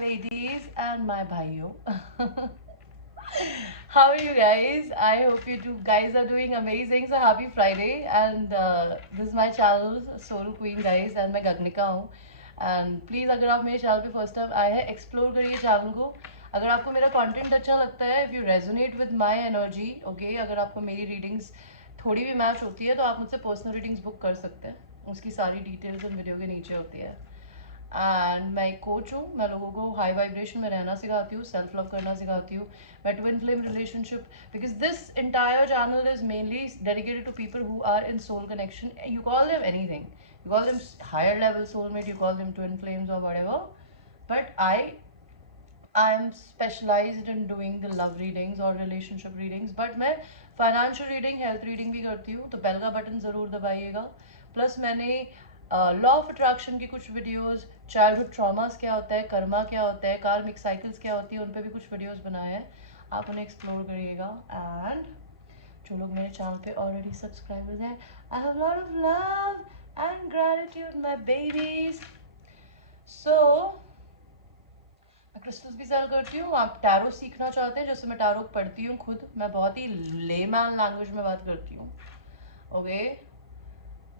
ladies and my bhaiyo. How are you guys? I hope you two guys are doing amazing. So happy Friday, and this is my channel Soul Queen guys, and मैं गगनिका हूँ. And please अगर आप मेरे channel पे first time आए हैं, explore करिए channel को. अगर आपको मेरा कंटेंट अच्छा लगता है, if you resonate with my energy, okay, अगर आपको मेरी रीडिंग्स थोड़ी भी मैच होती है तो आप मुझसे पर्सनल रीडिंग्स बुक कर सकते हैं. उसकी सारी डिटेल्स इन वीडियो के नीचे होती है. एंड मैं एक कोच हूँ. मैं लोगों को हाई वाइब्रेशन में रहना सिखाती हूँ, सेल्फ लव करना सिखाती हूँ. मैं twin flame relationship, because this entire channel is mainly dedicated to people who are in soul connection. You call them anything, you call them higher level soulmate, you call them twin flames और whatever, but I am specialised in doing the love readings और relationship readings. But मैं financial reading, health reading भी करती हूँ, तो bell का button ज़रूर दबाइएगा. प्लस मैंने लॉ ऑफ अट्रैक्शन की कुछ वीडियोस, चाइल्डहुड ट्रॉमास क्या होता है, कर्मा क्या होता है, कार्मिक साइकिल्स क्या होती है, उन पर भी कुछ वीडियोस बनाए हैं. आप उन्हें एक्सप्लोर करिएगा. एंड जो लोग मेरे चैनल पे ऑलरेडी सब्सक्राइबर्स हैं, I have lot of love and gratitude my babies. So मैं क्रिस्टल्स भी सेल करती हूँ. आप टैरो सीखना चाहते हैं, जैसे मैं टैरो पढ़ती हूँ खुद, मैं बहुत ही लेमैन लैंग्वेज में बात करती हूँ, ओके.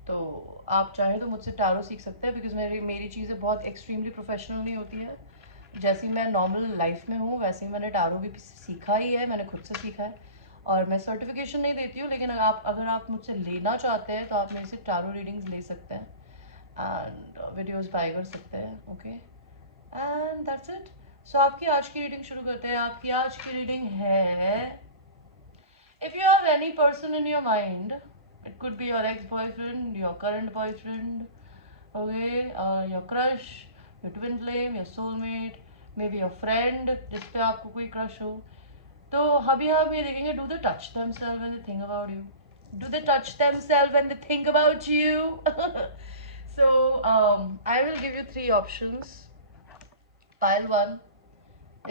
तो आप चाहें तो मुझसे टैरो सीख सकते हैं, बिकॉज मेरी मेरी चीज़ें बहुत एक्सट्रीमली प्रोफेशनल नहीं होती है. जैसी मैं नॉर्मल लाइफ में हूँ वैसे ही मैंने टैरो भी सीखा ही है, मैंने खुद से सीखा है. और मैं सर्टिफिकेशन नहीं देती हूँ, लेकिन अगर आप मुझसे लेना चाहते हैं तो आप मेरे से टैरो रीडिंग्स ले सकते हैं एंड वीडियोस बाय कर सकते हैं, okay. And that's it. So आपकी आज की रीडिंग शुरू करते हैं. आपकी आज की रीडिंग है, if you have any person in your mind, it could be your ex-boyfriend, your current boyfriend, okay, your crush, your twin flame, your soulmate, maybe your friend जिस पे आपको कोई crush हो. तो अभी हम ये देखेंगे, do they touch themselves when they think about you? Do they touch themselves when they think about you? So I will give you three options. Pile one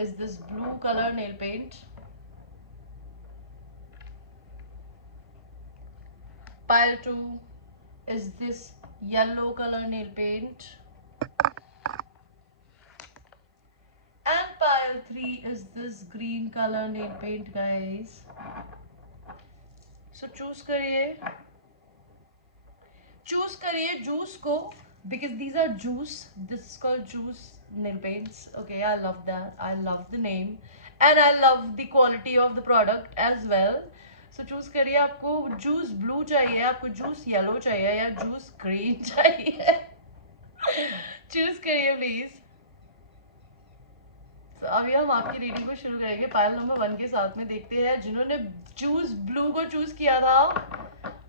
is this blue color nail paint. Pile 2 is this yellow color nail paint. And pile 3 is this green color nail paint, guys. So choose करिए juice को, because these are juice. This is called juice nail paints. Okay, I love that. I love the name and I love the quality of the product as well. So choose करिए, आपको juice blue चाहिए, आपको juice yellow चाहिए, या juice green चाहिए. choose करिए please. तो अभी हम आपकी रीडिंग को शुरू करेंगे पायल नंबर 1 के साथ में. देखते हैं जिन्होंने चूज ब्लू को चूज किया था,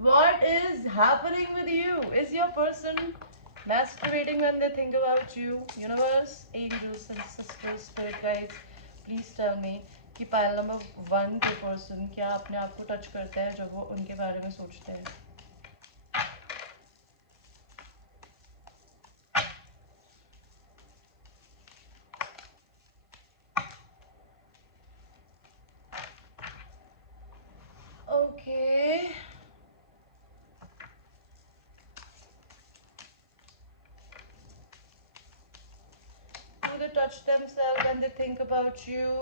what is happening with you. Is your person masturbating when they think about you? Universe, angels and sisters, spirit guides, please tell me कि पायल नंबर 1 के पर्सन क्या अपने आप को टच करता है जब वो उनके बारे में सोचते हैं. Okay. Do they touch themselves when they think about you?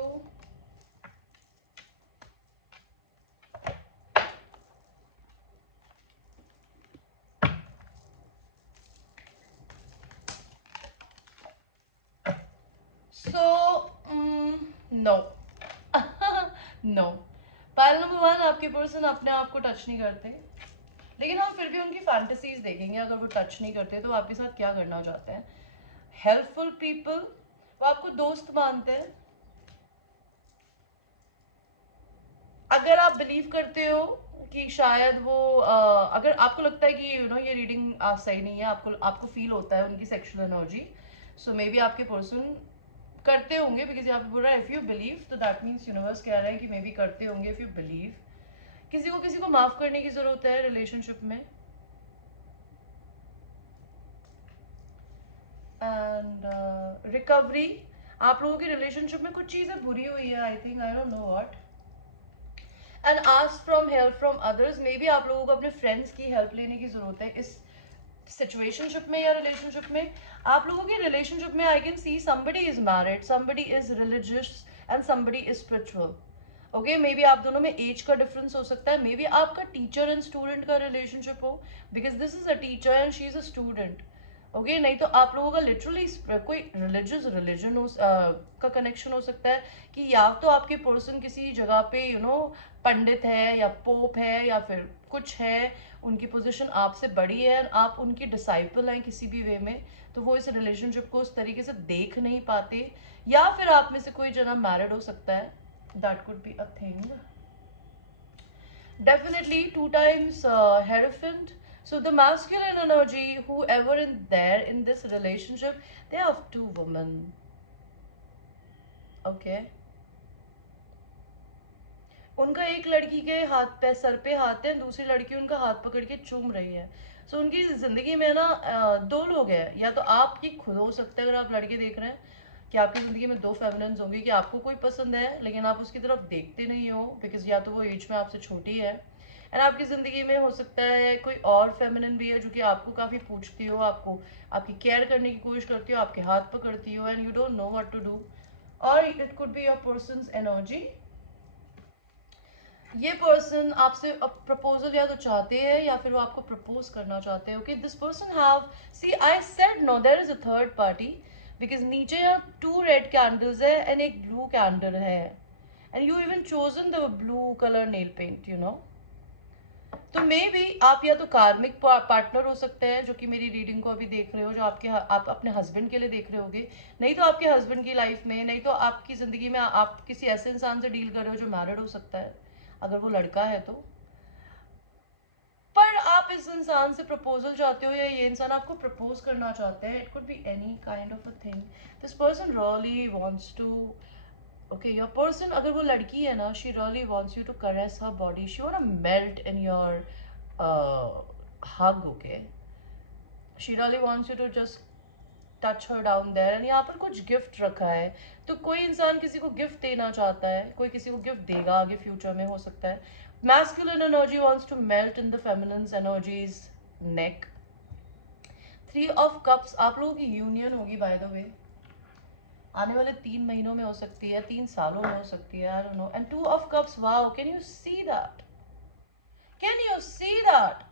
So, no. No. Pile number 1, आपके पर्सन अपने आप को टच नहीं करते, लेकिन हम फिर भी उनकी फैंटेसीज देखेंगे. अगर वो टच नहीं करते तो आपके साथ क्या करना चाहते हैं. हेल्पफुल पीपल, वो आपको दोस्त मानते हैं. अगर आप बिलीव करते हो कि शायद वो अगर आपको लगता है कि ये रीडिंग सही नहीं है, आपको फील होता है उनकी सेक्सुअल एनर्जी, सो मे बी आपके पर्सन करते होंगे, बिकॉज यहाँ पे बोल रहा है इफ यू बिलीव, तो दैट मीन्स यूनिवर्स कह रहा है कि मे बी करते होंगे. इफ यू बिलीव, किसी को माफ करने की जरूरत है रिलेशनशिप में. एंड रिकवरी, आप लोगों की रिलेशनशिप में कुछ चीजें बुरी हुई है, I think, I don't know what. And ask from help from others, may be आप लोगों को अपने फ्रेंड्स की हेल्प लेने की जरूरत है. इस सिचुएशनशिप में या रिलेशनशिप में, आप लोगों की रिलेशनशिप में I can see somebody is married, somebody is religious and somebody is spiritual. Okay, may be आप दोनों में एज का डिफरेंस हो सकता है, मे बी आपका टीचर एंड स्टूडेंट का रिलेशनशिप हो, because this is a teacher and she is a student. Okay, नहीं तो आप लोगों का लिटरली कोई रिलीजियस रिलीजन का कनेक्शन हो सकता है, कि या तो आपके पर्सन किसी जगह पे पंडित है या पोप है या फिर कुछ है, उनकी पोजीशन आपसे बड़ी है, आप उनकी डिसाइपल हैं किसी भी वे में, तो वो इस रिलेशनशिप को उस तरीके से देख नहीं पाते, या फिर आप में से कोई जना मैरिड हो सकता है, that could be a thing. Definitely two times Hierophant. So the masculine energy, whoever in there in this relationship, they have two women. Okay. उनका एक लड़की के हाथ पे सर पे हाथ है, दूसरी लड़की उनका हाथ पकड़ के चूम रही है। सो उनकी जिंदगी में ना दो लोग हैं, या तो आप ही खुद हो सकते हैं, अगर आप लड़के देख रहे हैं कि आपकी ज़िंदगी में दो फेमिनिन्स होंगी, कि आपको कोई पसंद है लेकिन आप उसकी तरफ देखते नहीं हो, बिकॉज या तो वो एज में आपसे छोटी है, एंड आपकी ज़िंदगी में हो सकता है कोई और फेमिनिन भी है जो कि आपको काफ़ी पूछती हो, आपको आपकी केयर करने की कोशिश करती हो, आपके हाथ पकड़ती हो, and you don't know what to do. और it could be your person's energy. ये पर्सन आपसे प्रपोजल या तो चाहते हैं या फिर वो आपको प्रपोज करना चाहते हैं। Okay, this person have, see I said no there is a third party, because नीचे यहाँ टू रेड कैंडल्स है एंड एक ब्लू कैंडल है, and you even chosen the blue colour nail paint, you know. तो may be आप या तो कार्मिक पार्टनर हो सकते हैं जो कि मेरी रीडिंग को अभी देख रहे हो, जो आप अपने हस्बैंड के लिए देख रहे होगे, नहीं तो आपके हस्बैंड की लाइफ में, नहीं तो आपकी ज़िंदगी में आप किसी ऐसे इंसान से डील कर रहे हो जो मैरिड हो सकता है अगर वो लड़का है तो। पर आप इस इंसान से प्रपोजल चाहते हो या ये इंसान आपको प्रपोज करना चाहते हैं, it could be any kind of a thing. This person really wants to, okay, your person, अगर वो लड़की है ना, she really wants you to caress her body, she want to melt in your hug. Okay, she really wants you to just touch her down there, and यहाँ पर कुछ gift रखा है, तो कोई इंसान किसी को गिफ्ट देना चाहता है, कोई किसी को गिफ्ट देगा आगे फ्यूचर में, हो सकता है। Masculine energy wants to melt in the feminine energies neck. Three of cups, आप लोगों की यूनियन होगी बाय द वे, आने वाले 3 महीनों में हो सकती है, 3 सालों में हो सकती है, I don't know. And two of cups, wow, can you see that, can you see that,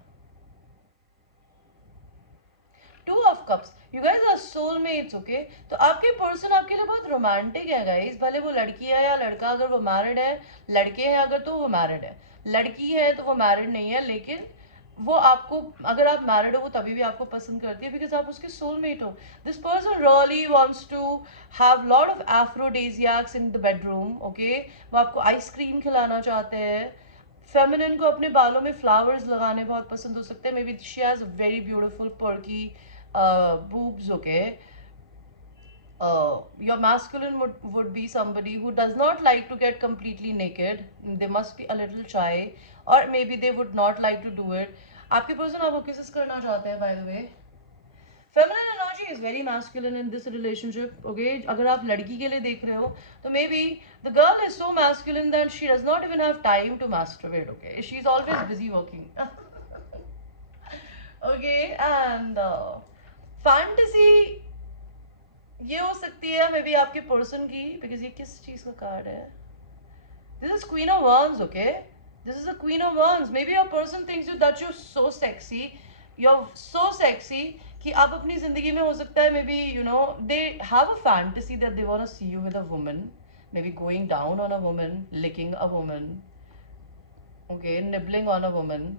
two of cups, you guys are soulmates. Okay, तो आपके पर्सन आपके लिए बहुत रोमांटिक है गाइस, भले वो लड़की है या लड़का, अगर वो मैरिड है, लड़के हैं अगर तो वो मैरिड है, लड़की है तो वो मैरिड नहीं है, लेकिन वो आपको, अगर आप मैरिड हो वो तभी भी आपको पसंद करती है बिकॉज आप उसके सोलमेट हो। This person really wants to have lot of aphrodisiacs in the bedroom. Okay, वो आपको आइसक्रीम खिलाना चाहते हैं, फेमिनिन को अपने बालों में फ्लावर्स लगाने बहुत पसंद हो सकते हैं, may be she has a very beautiful perky boobs. Okay, your masculine would be somebody who does not like to get completely naked, they must be a little shy, or maybe they would not like to do it. आपके person आपको kisses करना चाहते हैं, by the way. Feminine energy is very masculine in this relationship. Okay, अगर आप लड़की के लिए देख रहे हो तो maybe the girl is so masculine that she does not even have time to masturbate. Okay, she is always busy working. Okay, and fantasy ये हो सकती है मे बी आपके पर्सन की, बिकॉज ये किस चीज का कार्ड है, this is queen of wands. Okay, this is a queen of wands, maybe your person thinks you that you so sexy, you are so sexy, कि आप अपनी जिंदगी में हो सकता है maybe you know they have a fantasy that they want to see you with a woman, maybe going down on a woman, licking a woman, okay, nibbling on a woman.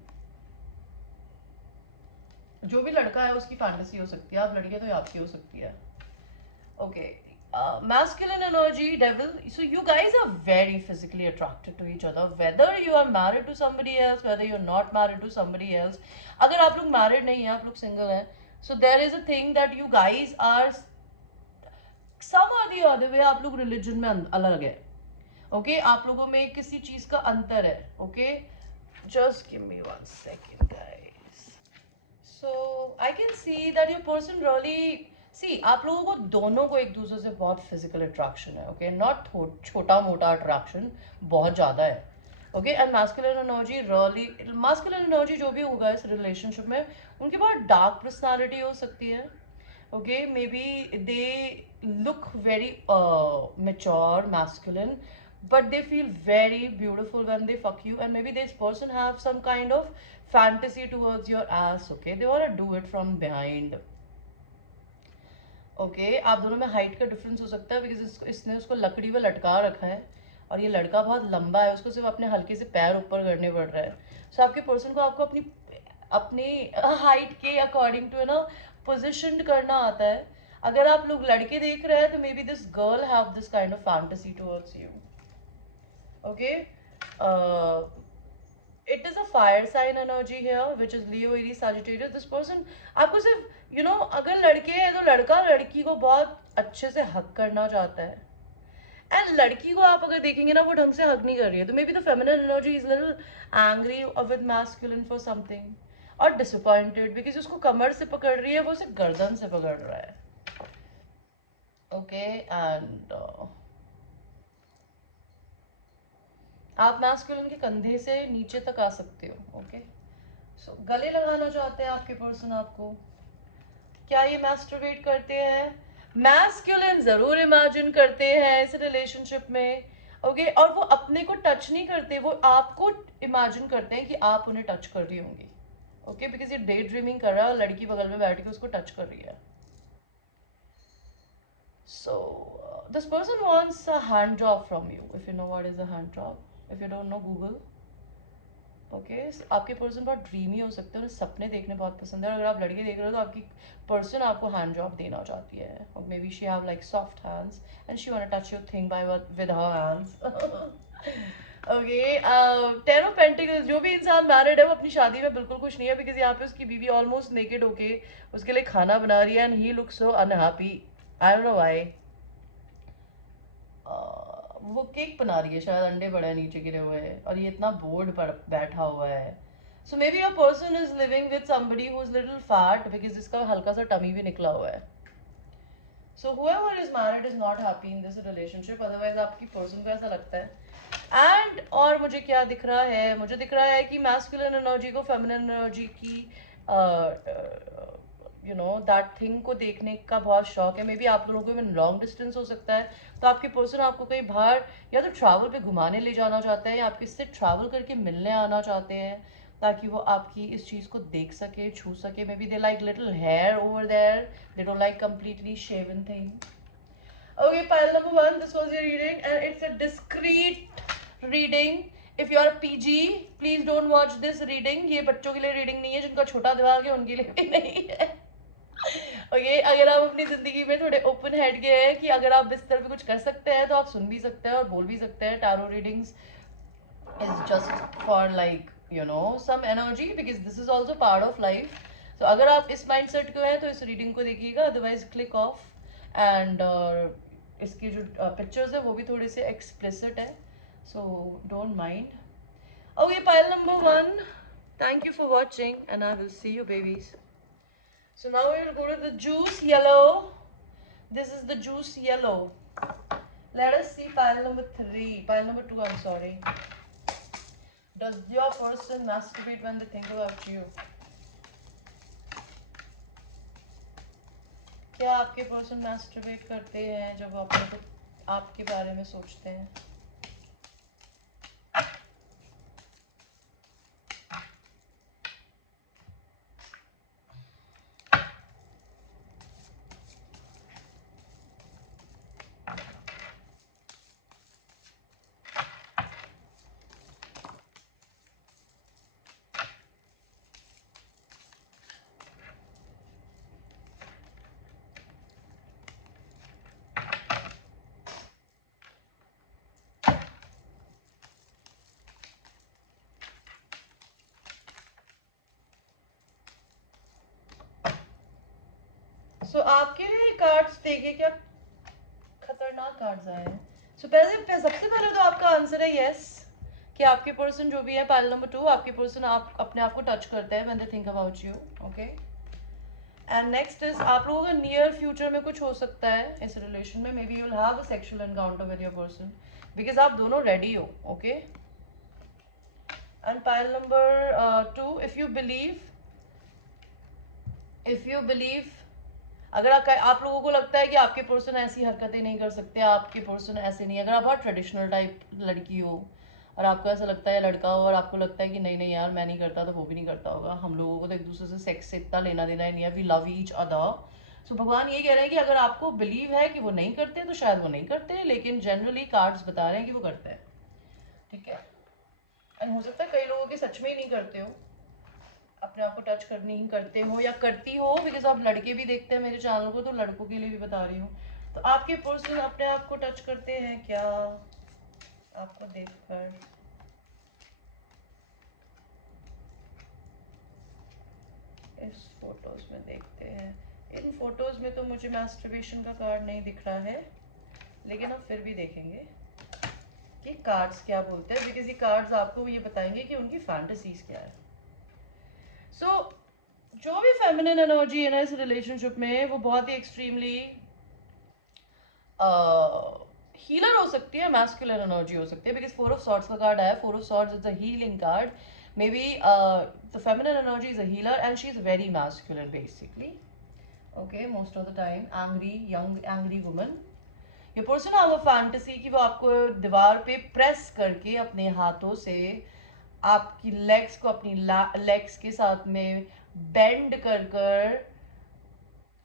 जो भी लड़का है उसकी fantasy हो सकती है, आप लड़के तो आपकी हो सकती है। Okay, masculine energy, devil. So you guys are very physically attracted to each other, whether you are married to somebody else, whether you're not married to somebody else. अगर आप लोग married नहीं हैं, आप लोग single हैं, so there is a thing that you guys are some or the other way, आप लोग religion में अलग है। Okay, आप लोगों में किसी चीज का अंतर है। Okay, just give me 1 second, guys. So I can see that your person really, see, आप लोगों को दोनों को एक दूसरे से बहुत फिजिकल अट्रैक्शन है। ओके, नॉट छोटा मोटा अट्रैक्शन, बहुत ज़्यादा है। Okay. And masculine energy really, masculine energy जो भी होगा इस रिलेशनशिप में, उनकी बहुत डार्क पर्सनालिटी हो सकती है। Okay, may be they look very mature masculine, but they feel very beautiful when they fuck you, and maybe this person have some kind of fantasy towards your ass. Okay, they want to do it from behind. Okay, आप दोनों में height का difference हो सकता है, because इसने उसको लकड़ी में लटका रखा है और ये लड़का बहुत लंबा है, उसको सिर्फ अपने हल्के से पैर ऊपर करने पड़ रहा है। सो आपके पर्सन को आपको अपनी अपनी हाइट के अकॉर्डिंग टू, है ना, पोजिशन करना आता है। अगर आप लोग लड़के देख रहे हैं तो may be this girl have this kind of fantasy towards you. Okay, it is a fire sign energy here, which is Leo, Aries, Sagittarius. This person आपको सिर्फ अगर लड़के हैं तो लड़का लड़की को बहुत अच्छे से हक करना चाहता है, एंड लड़की को आप अगर देखेंगे ना, वो ढंग से हक नहीं कर रही है, तो maybe the feminine energy is little angry with masculine for something और डिसअपॉइंटेड, बिकॉज उसको कमर से पकड़ रही है, वो सिर्फ गर्दन से पकड़ रहा है। ओके, एंड आप मैस्कुलिन के कंधे से नीचे तक आ सकते हो। ओके, सो गले लगाना चाहते हैं आपके पर्सन आपको। क्या ये मैस्टरबेट करते हैं? मैस्कुलिन जरूर इमेजिन करते हैं इस रिलेशनशिप में। ओके, और वो अपने को टच नहीं करते, वो आपको इमेजिन करते हैं कि आप उन्हें टच कर रही होंगी। ओके, बिकॉज ये डे ड्रीमिंग कर रहा है और लड़की बगल में बैठ के उसको टच कर रही है। So this person wants a hand job from you, if you know what is a hand job. If you don't no, Google. Okay, आपके पर्सन बहुत ड्रीमी हो सकते हैं, उन्हें सपने देखने बहुत पसंद है, और अगर आप लड़के देख रहे हो तो आपकी पर्सन आपको हैंड जॉब देना चाहती है, और maybe she have like soft hands and she want to touch your thing by with her hands. Okay, ten of pentacles, जो भी इंसान मैरिड है वो अपनी शादी में बिल्कुल खुश नहीं है, बिकॉज यहाँ पे उसकी बीवी ऑलमोस्ट नेकेड होके उसके लिए खाना बना रही है, and he looks so unhappy. I don't know why. वो केक बना रही है, शायद अंडे पड़े हैं नीचे गिरे हुए हैं, और ये इतना बोर्ड पर बैठा हुआ है। So maybe a person is living with somebody who is little fat, because इसका हल्का सा टमी भी निकला हुआ है। सो whoever is married is not happy in this relationship, otherwise आपकी पर्सन को ऐसा लगता है। एंड और मुझे क्या दिख रहा है, मुझे दिख रहा है कि मैस्कुलिन एनर्जी को फेमिनिन एनर्जी की दैट थिंग को देखने का बहुत शौक है। मे बी आप लोगों को में लॉन्ग डिस्टेंस हो सकता है, तो आपके पर्सन आपको कहीं बाहर या तो ट्रैवल पे घुमाने ले जाना चाहते हैं, या आपके से ट्रैवल करके मिलने आना चाहते हैं, ताकि वो आपकी इस चीज़ को देख सके, छू सके। Maybe they like little hair over there, they don't like completely shaven thing. Okay, pile number one, this was your reading, and it's a discreet reading. If you are a PG, please don't watch this reading. ये बच्चों के लिए reading नहीं है, जिनका छोटा दिमाग है उनके लिए भी नहीं है। ओके, अगर आप अपनी जिंदगी में थोड़े ओपन हेड के हैं कि अगर आप बिस्तर पे कुछ कर सकते हैं, तो आप सुन भी सकते हैं और बोल भी सकते हैं। Tarot readings is just for like some energy, because this is also part of life. So अगर आप इस mindset को हैं तो इस reading को देखिएगा, otherwise click off. And इसकी जो pictures है वो भी थोड़े से explicit है, so don't mind. Okay, pile number one, thank you for watching and I will see you babies. So now we will go to the juice yellow. This is the juice yellow. Let us see pile number two, I'm sorry. Does your person masturbate when they think about you? क्या आपके person masturbate करते हैं जब आपके बारे में सोचते हैं? सो आपके लिए कार्ड्स देखे, क्या खतरनाक कार्ड्स आए हैं। सो सबसे पहले तो आपका आंसर है यस, कि आपके पर्सन जो भी है, पाइल नंबर 2, आपके पर्सन आप अपने आप को टच करते हैं when they think about you. Okay, and next is आप लोगों का नियर फ्यूचर में कुछ हो सकता है इस रिलेशन में। May be you will have a sexual encounter with your person, because आप दोनों रेडी हो। Okay, and pile number 2, if you believe, अगर आप लोगों को लगता है कि आपके पर्सन ऐसी हरकतें नहीं कर सकते, आपके पर्सन ऐसे नहीं, अगर आप बहुत ट्रेडिशनल टाइप लड़की हो और आपको ऐसा लगता है, लड़का हो और आपको लगता है कि नहीं नहीं यार मैं नहीं करता तो वो भी नहीं करता होगा, हम लोगों को तो एक दूसरे से सेक्स से इतना लेना देना ही नहीं है, वी लव ईच अदर। सो भगवान ये कह रहे हैं कि अगर आपको बिलीव है कि वो नहीं करते तो शायद वो नहीं करते, लेकिन जनरली कार्ड्स बता रहे हैं कि वो करते हैं। ठीक है, एंड हो सकता है कई लोगों के सच में ही नहीं करते हो, अपने आप को टच करनी ही करते हो या करती हो, बिकॉज आप लड़के भी देखते हैं मेरे चैनल को, तो लड़कों के लिए भी बता रही हूँ। तो आपके पर्सन अपने आप को टच करते हैं क्या, आपको देखकर? इस फोटोज में देखते हैं। इन फोटोज में तो मुझे मैस्टरबेशन का कार्ड नहीं दिख रहा है, लेकिन हम फिर भी देखेंगे कि कार्ड्स क्या बोलते हैं, बिकॉज ये कार्ड्स आपको ये बताएंगे कि उनकी फैंटेसीज क्या है। सो जो भी फेमिनिन एनर्जी है ना इस रिलेशनशिप में, वो बहुत ही एक्सट्रीमली हीलर हो सकती है, मैस्कुलिन एनर्जी हो सकती है, बिकॉज 4 ऑफ सॉर्ड्स का कार्ड आया। 4 of swords is a healing card, may be the feminine energy is a healer and she is very masculine basically, okay, most of the time angry, young angry woman. ये person have a fantasy कि वो आपको दीवार पे press करके अपने हाथों से आपकी लेग्स को अपनी लेग्स के साथ में बेंड कर कर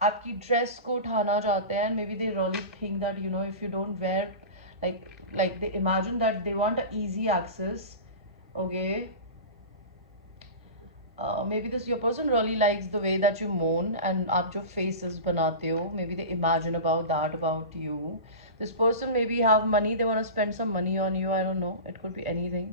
आपकी ड्रेस को उठाना चाहते हैं, may be they really think that you know if you don't wear like they imagine that they want a easy access, okay, maybe this your person really likes the way that you moan and आप जो faces बनाते हो, maybe they imagine about that about you. This person maybe have money, they want to spend some money on you, I don't know, it could be anything.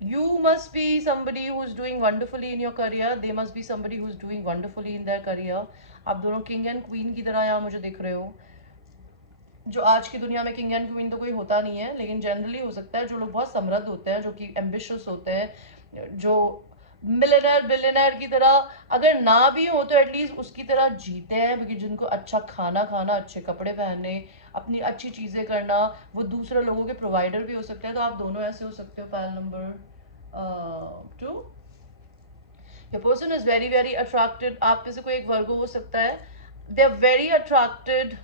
You must be somebody who's doing wonderfully in your career, they must be somebody who's doing wonderfully in their career. आप दोनों king and queen की तरह यहाँ मुझे दिख रहे हो, जो आज की दुनिया में किंग एंड क्वीन तो कोई होता नहीं है, लेकिन जनरली हो सकता है जो लोग बहुत समृद्ध होते हैं, जो कि एम्बिशियस होते हैं, जो मिलियनर बिलियनर की तरह अगर ना भी हो तो एटलीस्ट उसकी तरह जीते हैं, क्योंकि जिनको अच्छा खाना खाना, अच्छे कपड़े पहनने, अपनी अच्छी चीज़ें करना, वो दूसरे लोगों के प्रोवाइडर भी हो सकते हैं। तो आप दोनों ऐसे हो सकते हो। Pile number 2, your person is very very attracted, आप में से कोई एक वर्गो हो सकता है, they are very attracted,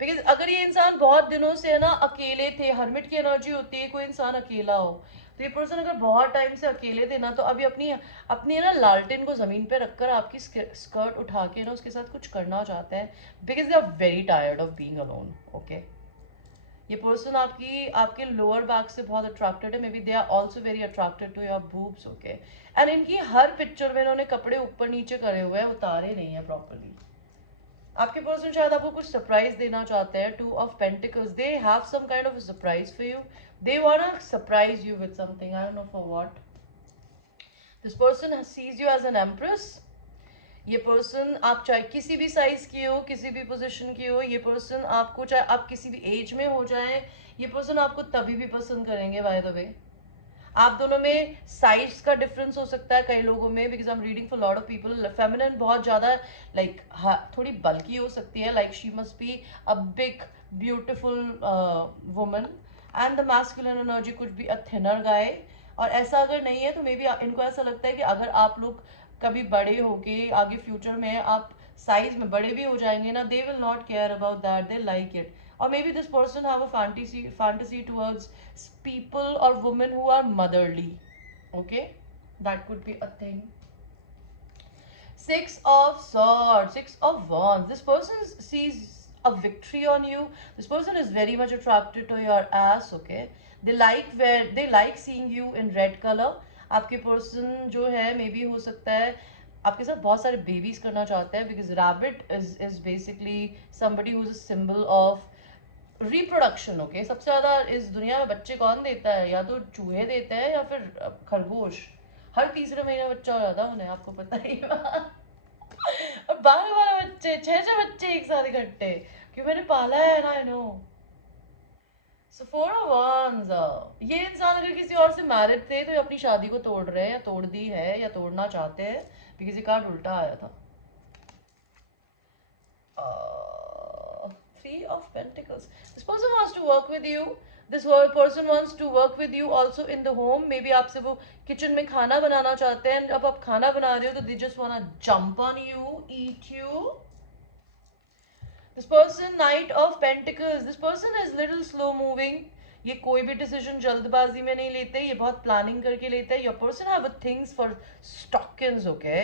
because अगर ये इंसान बहुत दिनों से है ना अकेले थे, हर्मिट की एनर्जी होती है, कोई इंसान अकेला हो, तो ये पर्सन अगर बहुत टाइम से अकेले थे ना, तो अभी अपनी अपनी ना लालटेन को जमीन पे रखकर आपकी स्कर्ट उठा के ना उसके साथ कुछ करना चाहते हैं, because they are very tired of being alone, okay. ये पर्सन आपकी आपके लोअर बैक से बहुत अट्रैक्टेड है, maybe they are also very attracted to your boobs, okay. And इनकी हर पिक्चर में इन्होंने कपड़े ऊपर नीचे करे हुए हैं, उतारे नहीं है प्रॉपरली। आपके पर्सन शायद आपको कुछ सरप्राइज देना चाहते हैं। 2 of pentacles, they have some kind of surprise for you, they want to surprise you with something, I don't know for what. This person sees you as an empress. ये person आप चाहे किसी भी size की हो, किसी भी position की हो, ये पर्सन आपको चाहे आप किसी भी एज में हो जाए, ये पर्सन आपको तभी भी पसंद करेंगे। बाय द वे, आप दोनों में साइज का डिफरेंस हो सकता है कई लोगों में, because I am reading for lot of people. Feminine बहुत ज़्यादा लाइक थोड़ी बल्की हो सकती है, like she must be a big beautiful woman, and the masculine energy could be a thinner guy. और ऐसा अगर नहीं है तो मे बी इनको ऐसा लगता है कि अगर आप लोग कभी बड़े होके आगे फ्यूचर में आप साइज में बड़े भी हो जाएंगे ना, they will not care about that, they like it. or maybe this person have a fantasy towards people or women who are motherly, okay, that could be a thing. 6 of swords, 6 of wands, this person sees a victory on you. This person is very much attracted to your ass, okay, they like seeing you in red color. आपके person जो है may be हो सकता है आपके साथ बहुत सारे बेबीज करना चाहते हैं, because rabbit is basically somebody who's a symbol of reproduction, okay. सबसे ज्यादा इस दुनिया में बच्चे कौन देता है, या तो चूहे देते हैं या फिर खरगोश। हर तीसरे महीने बच्चा हो जाता है उन्हें, आपको पता ही और 12 12 बच्चे, 6 6 बच्चे एक साथ इकट्ठे, क्यों, मैंने पाला है ना, I know. So 4 of wands, ये इंसान अगर किसी और से मैरिड थे तो ये अपनी शादी को तोड़ रहे हैं या तोड़ दी है या तोड़ना चाहते हैं, बिकॉज ये कार्ड उल्टा आया था। 3 of Pentacles. This person wants to work with you. This person wants to work with you also in the home, maybe आपसे वो किचन में खाना बनाना चाहते हैं, अब आप खाना बना रहे हो तो they just want jump on you, eat you. This person, night of pentacles, this person is little slow moving. ये कोई भी डिसीजन जल्दबाजी में नहीं लेते, ये बहुत प्लानिंग करके लेते हैं. Your person have things for stockings, okay,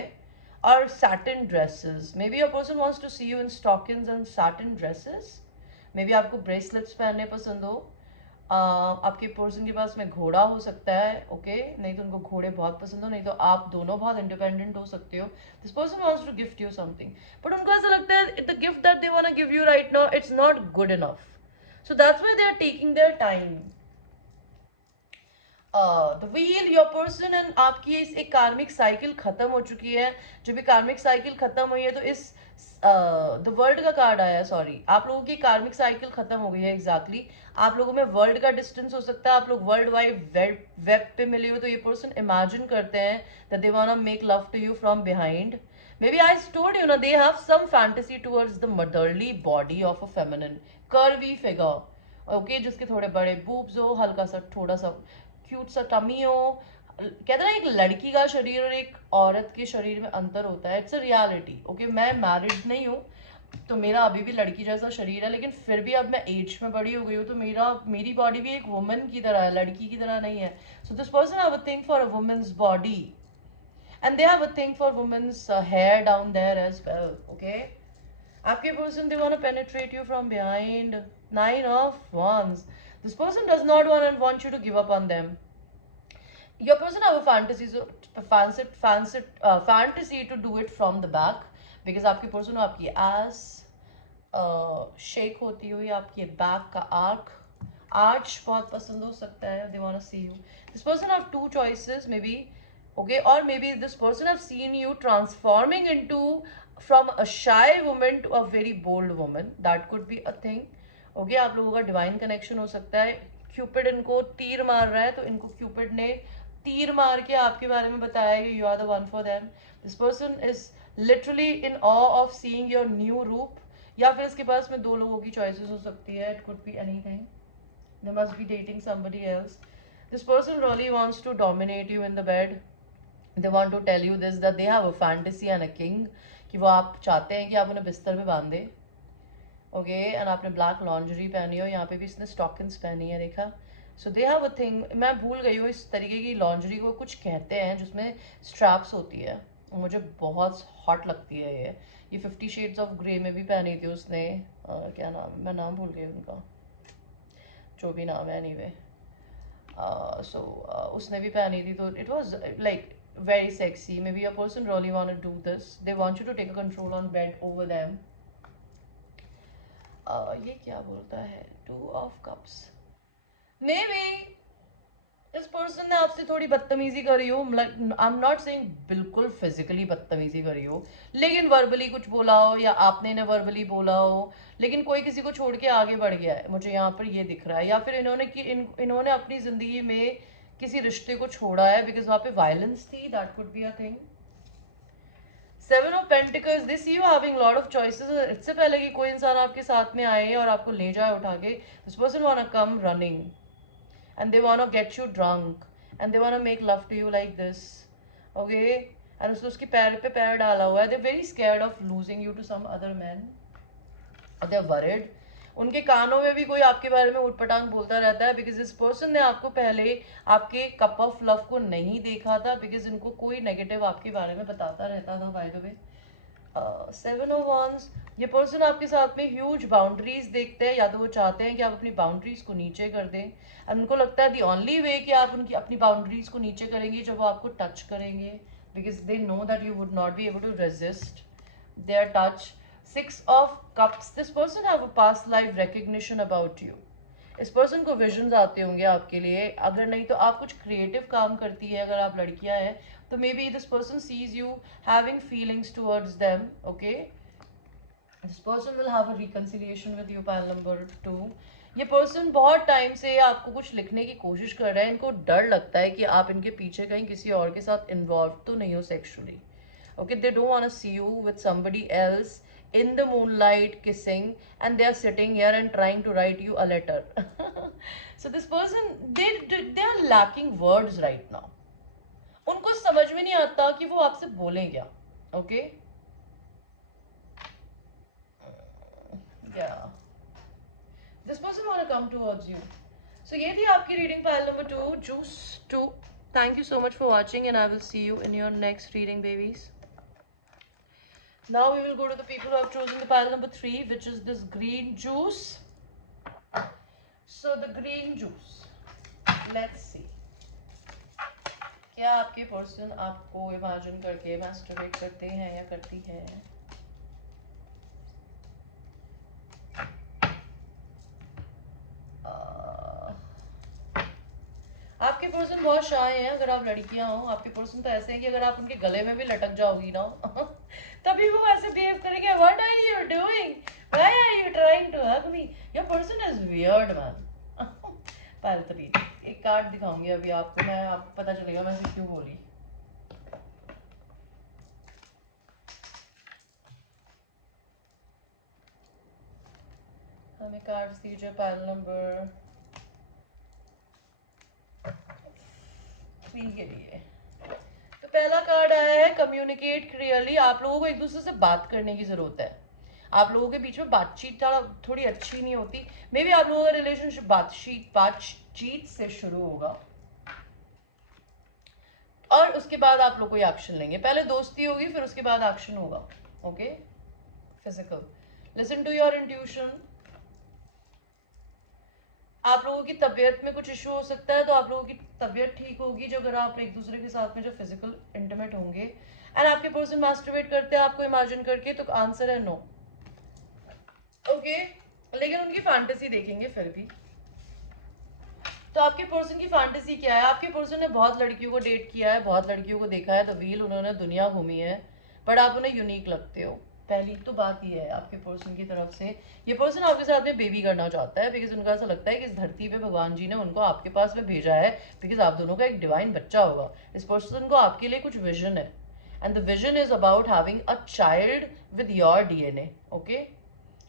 or satin dresses. Maybe your person wants to see you in stockings and satin dresses. Maybe आपको bracelets पहनने पसंद हो. आपके पर्सन के पास में घोड़ा हो सकता है, ओके, नहीं तो उनको घोड़े बहुत पसंद हो, नहीं तो आप दोनों बहुत इंडिपेंडेंट हो सकते हो. This person wants to gift you something, but उनको ऐसा लगता है the gift that they want to give you right now it's not good enough, so that's why they are taking their time. The wheel, your person and आपकी इस एक कार्मिक cycle खत्म हो चुकी है. जब भी कार्मिक साइकिल खत्म हुई है तो इस द वर्ल्ड का कार्ड आया है, सॉरी, आप लोगों की कार्मिक साइकिल खत्म हो गई है. एग्जैक्टली आप लोगों में वर्ल्ड का डिस्टेंस हो सकता है, आप लोग वर्ल्ड वाइड वेब पे मिले हो, तो ये पर्सन इमेजिन करते हैं that they want to make love to you from behind. Maybe I told you, na, they have some fantasy towards the motherly body of a feminine curvy figure, okay, जिसके थोड़े बड़े boobs हो, हल्का सा थोड़ा सा क्यूट सा tummy हो. कहते हैं ना, एक लड़की का शरीर और एक औरत के शरीर में अंतर होता है. It's a reality, okay. मैं मैरिड नहीं हूँ तो मेरा अभी भी लड़की जैसा शरीर है, लेकिन फिर भी अब मैं एज में बड़ी हो गई हूँ तो मेरी बॉडी भी एक वुमन की तरह है, लड़की की तरह नहीं है. So this person have a thing for a women's body and they have a thing for women's hair down there as well, okay. आपके person, they want to penetrate you from behind. Nine of wands, this person does not want you to give up on them. Your person have a fantasy, so fantasy to do it from the back, because आपके person आपकी ass shake होती हुई, आपकी back का arch बहुत पसंद हो सकता है. they want to see you. This person have two choices, maybe, okay, or maybe this person have seen you transforming into from a shy woman to a very bold woman. That could be a thing, okay. आप लोगों का divine connection हो सकता है. Cupid इनको तीर मार रहा है तो इनको क्यूपिड ने तीर मार के आपके बारे में बताया कि you are the one for them. This person is literally in awe of seeing your new रूप, या फिर इसके पास में दो लोगों की चॉइसेस हो सकती है. It could be anything. They must be dating somebody else. This person really wants to dominate you in the bed. They want to tell you this that they have a fantasy and a king, कि वो आप चाहते हैं कि आप उन्हें बिस्तर में बांध दें, ओके. एंड आपने ब्लैक लॉन्जरी पहनी हो, यहाँ पे भी इसने स्टॉकिंग्स पहनी है, देखा. सो दे हैव अ थिंग, मैं भूल गई हूँ इस तरीके की लॉन्जरी को कुछ कहते हैं जिसमें स्ट्रैप्स होती है, मुझे बहुत हॉट लगती है ये 50 शेड्स ऑफ ग्रे में भी पहनी थी उसने. क्या नाम, मैं नाम भूल गई उनका, जो भी नाम है, एनीवे. सो उसने भी पहनी थी, तो it was like very sexy. Maybe a person really want to do this. They want you to take a control on bed over them. ये क्या बोलता है, 2 of cups. Maybe इस पर्सन ने आपसे थोड़ी बदतमीजी करी हो. आई एम नॉट सेइंग बिल्कुल फिजिकली बदतमीजी करी हो, लेकिन वर्बली कुछ बोला हो, या आपने इन्हें वर्बली बोला हो, लेकिन कोई किसी को छोड़ के आगे बढ़ गया है, मुझे यहाँ पर ये दिख रहा है. या फिर इन्होंने अपनी जिंदगी में किसी रिश्ते को छोड़ा है बिकॉज वहाँ पे वायलेंस थी. That could be a thing. 7 of Pentacles, they see you having lot of choices. इससे पहले कि कोई इंसान आपके साथ में आए और आपको ले जाए उठा के, this person wanna come running and they wanna get you drunk and they wanna make love to you like this, okay. and उसके पैर पे पैर डाला हुआ है. they're very scared of losing you to some other man. they're worried. उनके कानों में भी कोई आपके बारे में उटपटांग बोलता रहता है, बिकॉज इस पर्सन ने आपको पहले आपके कप ऑफ लव को नहीं देखा था, बिकॉज इनको कोई नेगेटिव आपके बारे में बताता रहता था. Bye the way, 7 of Wands, ये पर्सन आपके साथ में ह्यूज बाउंड्रीज देखते हैं, या तो वो चाहते हैं कि आप अपनी बाउंड्रीज को नीचे कर दें, और उनको लगता है दी ओनली वे कि आप उनकी अपनी बाउंड्रीज को नीचे करेंगे जब वो आपको टच करेंगे, because they know that you would not be able to resist their touch. 6 of Cups, this person have a past life recognition about you. इस पर्सन को विजन्स आते होंगे आपके लिए, अगर नहीं तो आप कुछ क्रिएटिव काम करती है, अगर आप लड़कियां हैं तो may be this person sees you having feelings towards them, okay. This person will have a reconciliation with you. Pile number 2, ये पर्सन बहुत टाइम से आपको कुछ लिखने की कोशिश कर रहा है. इनको डर लगता है कि आप इनके पीछे कहीं किसी और के साथ इन्वॉल्व तो नहीं हो sexually, okay. They don't want to see you with somebody else in the moonlight kissing, and they are sitting here and trying to write you a letter. So this person, they are lacking words right now. उनको समझ में नहीं आता कि वो आपसे बोलें क्या. Okay. Yeah, this person want to come towards you. So ये थी आपकी reading pile number 2, Juice 2. Thank you so much for watching, and I will see you in your next reading, babies. Now we will go to the people who have chosen the pile number 3, which is this green juice. So the green juice, let's see. क्या आपके person आपको imagine करके masturbate करते हैं या करती है? आपके पर्सन बहुत शाय हैं. अगर आप लड़कियां हो, आपके पर्सन तो ऐसे हैं कि अगर आप उनके गले में भी लटक जाओगी ना तभी वो ऐसे बिहेव करेंगे. What are you doing? Why are you trying to hug me? Your person is weird man. पहले तभी एक कार्ड दिखाऊंगी अभी आपको मैं, आपको पता चलेगा मैं इसे क्यों बोली. हमें कार्ड्स दीजिए पाइल नंबर 3 के लिए. तो पहला कार्ड आया है कम्युनिकेट क्लियरली. आप लोगों को एक दूसरे से बात करने की जरूरत है. आप लोगों के बीच में बातचीत थोड़ी अच्छी नहीं होती. मे बी आप लोगों का रिलेशनशिप बातचीत से शुरू होगा और उसके बाद आप लोग कोई एक्शन लेंगे. पहले दोस्ती होगी, फिर उसके बाद एक्शन होगा. Okay. Physical. Listen to your intuition. आप लोगों की तबीयत में कुछ इशू हो सकता है, तो आप लोगों की तबीयत ठीक होगी जो अगर आप एक दूसरे के साथ में जो फिजिकल इंटीमेट होंगे. एंड आपके पर्सन मास्टरबेट करते हैं आपको इमेजिन करके, तो आंसर है नो. ओके. लेकिन उनकी फैंटेसी देखेंगे फिर भी. तो आपके पर्सन की फैंटेसी क्या है? आपके पर्सन ने बहुत लड़कियों को डेट किया है, बहुत लड़कियों को देखा है, द व्हील, उन्होंने दुनिया घूमी है, बट आप उन्हें यूनिक लगते हो. पहली तो बात ये है आपके पर्सन की तरफ से. ये पर्सन आपके साथ में बेबी करना चाहता है, बिकॉज उनको ऐसा लगता है कि इस धरती पे भगवान जी ने उनको आपके पास में भेजा है, बिकॉज आप दोनों का एक डिवाइन बच्चा होगा. इस पर्सन को आपके लिए कुछ विजन है, and the vision is about having a child with your DNA. Okay.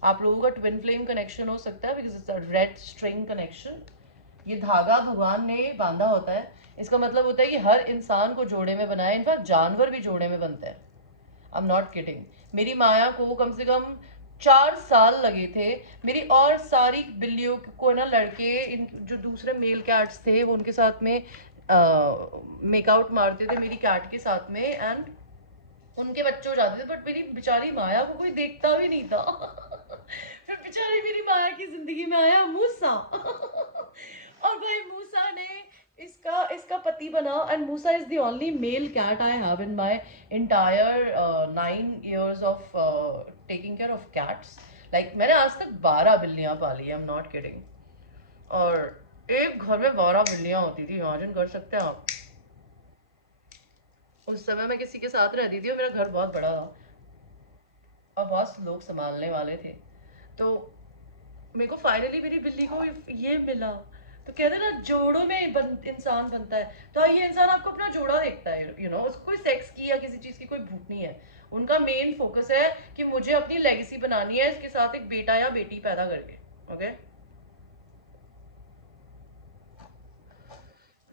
आप लोगों का ट्विन फ्लेम कनेक्शन हो सकता है, because it's a red string connection. ये धागा भगवान ने बांधा होता है. इसका मतलब होता है कि हर इंसान को जोड़े में बनाया. इनफैक्ट जानवर भी जोड़े में बनते हैं. आई एम नॉट किडिंग. मेरी माया को कम से कम 4 साल लगे थे. मेरी और सारी बिल्लियों को ना लड़के, इन जो दूसरे मेल कैट्स थे वो उनके साथ में मेकआउट मारते थे मेरी कैट के साथ में, एंड उनके बच्चे हो जाते थे. बट मेरी बेचारी माया को कोई देखता भी नहीं था. फिर बेचारी मेरी माया की जिंदगी में आया मूसा. और भाई मूसा ने इसका पति बना. And Moosa is the only male cat I have in my entire 9 years of taking care of cats. Like मैंने आज तक 12 बिल्लियां पाली. I am not kidding. और एक घर में 12 बिल्लियां होती थी. इमेजिन कर सकते हैं आप. उस समय मैं किसी के साथ रहती थी और मेरा घर बहुत बड़ा था और बहुत लोग संभालने वाले थे. तो मेरे को फाइनली मेरी बिल्ली को ये मिला. तो कहते ना जोड़ों में इंसान बनता है. तो ये इंसान आपको अपना जोड़ा देखता है. यू नो, उसको कोई सेक्स की या किसी चीज की कोई भूख नहीं है. उनका मेन फोकस है कि मुझे अपनी लेगेसी बनानी है, इसके साथ एक बेटा या बेटी पैदा करके. Okay.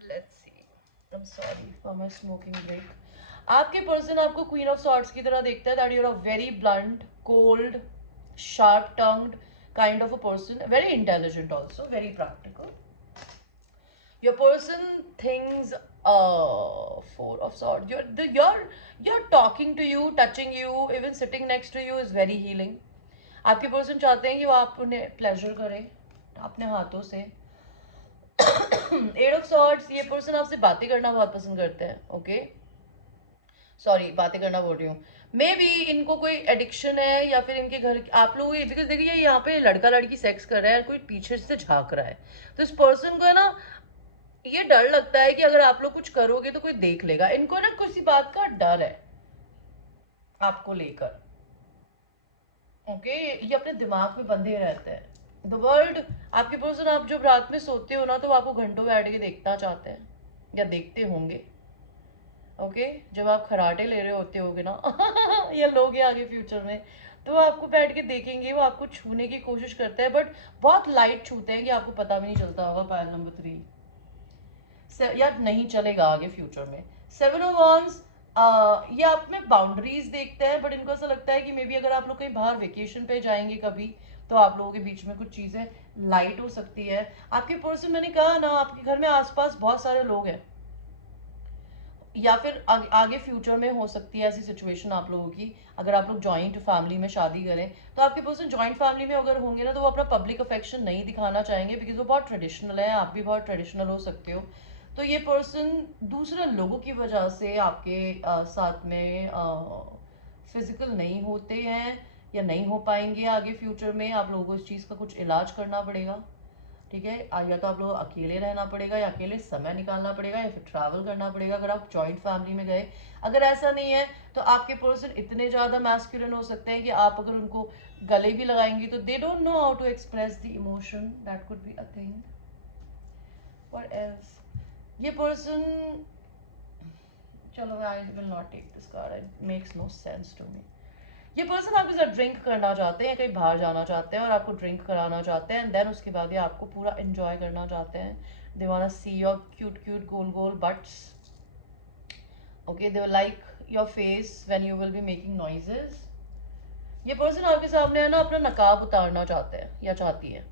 Let's see. I am sorry for my smoking break. आपके पर्सन आपको क्वीन ऑफ सॉर्ड्स की तरह देखता है. That you are a very blunt, cold, sharp tongued kind of a person, very intelligent also, very practical. Your person thinks 4 of swords, you're talking to you, touching you, even sitting next to you is very healing. आपके person चाहते हैं कि वो आप उन्हें pleasure करें अपने हाथों से. 8 of swords, ये पर्सन आपसे बातें करना बहुत पसंद करते हैं. ओके. सॉरी, बातें करना बोल रही हूँ. मे बी इनको कोई एडिक्शन है या फिर इनके घर आप लोग, बिकॉज देखिए यहाँ पे लड़का लड़की सेक्स कर रहा है, कोई पीछे से झांक रहा है. तो इस पर्सन को है ना ये डर लगता है कि अगर आप लोग कुछ करोगे तो कोई देख लेगा. इनको ना किसी बात का डर है आपको लेकर. ओके. ये अपने दिमाग में बंधे रहते हैं. द वर्ल्ड, आपके पर्सन, आप जब रात में सोते हो ना तो आपको घंटों बैठ के देखना चाहते हैं या देखते होंगे. ओके. जब आप खराटे ले रहे होते होगे ना ये लोग आगे फ्यूचर में, तो वो आपको बैठ के देखेंगे, वो आपको छूने की कोशिश करते हैं, बट बहुत लाइट छूते हैं कि आपको पता भी नहीं चलता होगा। पायल नंबर 3 या नहीं चलेगा आगे फ्यूचर में। 7 ऑफ wands, ये आप में बाउंड्रीज देखते हैं, बट इनको ऐसा लगता है कि मे बी अगर आप लोग कहीं बाहर वेकेशन पे जाएंगे कभी, तो आप लोगों के बीच में कुछ चीजें लाइट हो सकती है। आपके पर्सन, मैंने कहा ना, आपके घर में आसपास बहुत सारे लोग हैं, या फिर आगे फ्यूचर में हो सकती है ऐसी सिचुएशन आप लोगों की, अगर आप लोग जॉइंट फैमिली में शादी करें, तो आपके पर्सन जॉइंट फैमिली में अगर होंगे ना, तो वो अपना पब्लिक अफेक्शन नहीं दिखाना चाहेंगे, बिकॉज वो बहुत ट्रेडिशनल है, आप भी बहुत ट्रेडिशनल हो सकते हो। तो ये पर्सन दूसरे लोगों की वजह से आपके साथ में फिजिकल नहीं होते हैं, या नहीं हो पाएंगे आगे फ्यूचर में। आप लोगों को इस चीज़ का कुछ इलाज करना पड़ेगा, ठीक है। या तो आप लोग अकेले रहना पड़ेगा, या अकेले समय निकालना पड़ेगा, या फिर ट्रैवल करना पड़ेगा अगर आप जॉइंट फैमिली में गए। अगर ऐसा नहीं है तो आपके पर्सन इतने ज़्यादा मैस्कुलिन हो सकते हैं कि आप अगर उनको गले भी लगाएंगी तो they don't know how to express the emotion, that could be a thing. What else, ये पर्सन, चलो I will not take this card, it makes no sense to me. ये पर्सन आपके साथ ड्रिंक करना चाहते हैं, कहीं बाहर जाना चाहते हैं और आपको ड्रिंक कराना चाहते हैं, एंड देन उसके बाद ये आपको पूरा एंजॉय करना चाहते हैं। They want see your cute cute गोल गोल butts, okay, they like your face when you will be making noises. ये पर्सन आपके सामने है ना, अपना नकाब उतारना चाहते हैं या चाहती है,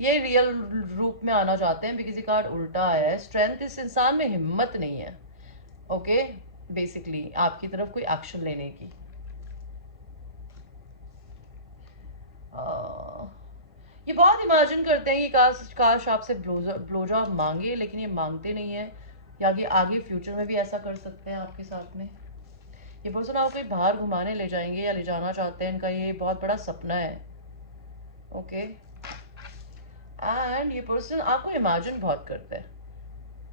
ये रियल रूप में आना चाहते हैं, बिकॉज ये कार्ड उल्टा आया है। स्ट्रेंथ, इस इंसान में हिम्मत नहीं है, ओके, बेसिकली आपकी तरफ कोई एक्शन लेने की। ये बहुत इमेजिन करते हैं कि काश काश आपसे ब्लो जॉब मांगे, लेकिन ये मांगते नहीं है, या आगे आगे फ्यूचर में भी ऐसा कर सकते हैं आपके साथ में। ये पर्सन आपको कहीं बाहर घुमाने ले जाएंगे या ले जाना चाहते हैं, इनका ये बहुत बड़ा सपना है, ओके। एंड ये पर्सन आपको इमेजिन बहुत करते हैं,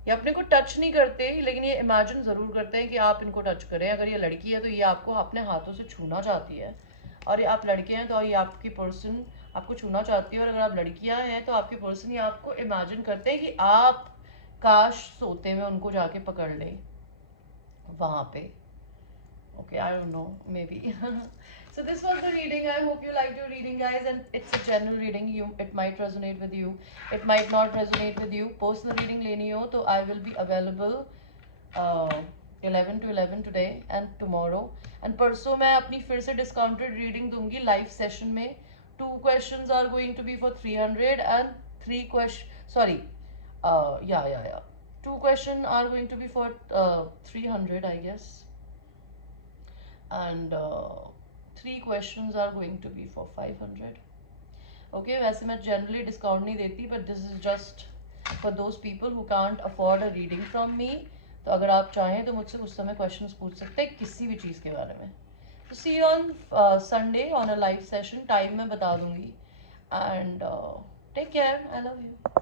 ये अपने को टच नहीं करते, लेकिन ये इमेजिन ज़रूर करते हैं कि आप इनको टच करें। अगर ये लड़की है तो ये आपको अपने हाथों से छूना चाहती है, और ये आप लड़के हैं तो ये आपकी पर्सन आपको छूना चाहती है। और अगर आप लड़कियां हैं तो आपके पर्सन ये आपको इमेजिन करते हैं कि आप काश सोते में उनको जाके पकड़ लें वहाँ पे, okay, I don't know, maybe. So this was the reading. I hope you liked your reading, guys, and it's a general reading. It might resonate with you, it might not resonate with you. Personal reading लेनी हो तो I will be available uh, 11 to 11 today and tomorrow, and परसों मैं अपनी फिर से discounted reading दूंगी live session में। 2 questions are going to be for 300 and 3 questions, sorry, yeah, 2 questions are going to be for 300, I guess, and 3 questions are going to be for 500, okay। वैसे मैं generally discount नहीं देती, but this is just for those people who can't afford a reading from me। तो अगर आप चाहें तो मुझसे उस समय questions पूछ सकते हैं किसी भी चीज़ के बारे में। तो see you on Sunday on a live session, time मैं बता दूंगी, and take care, I love you।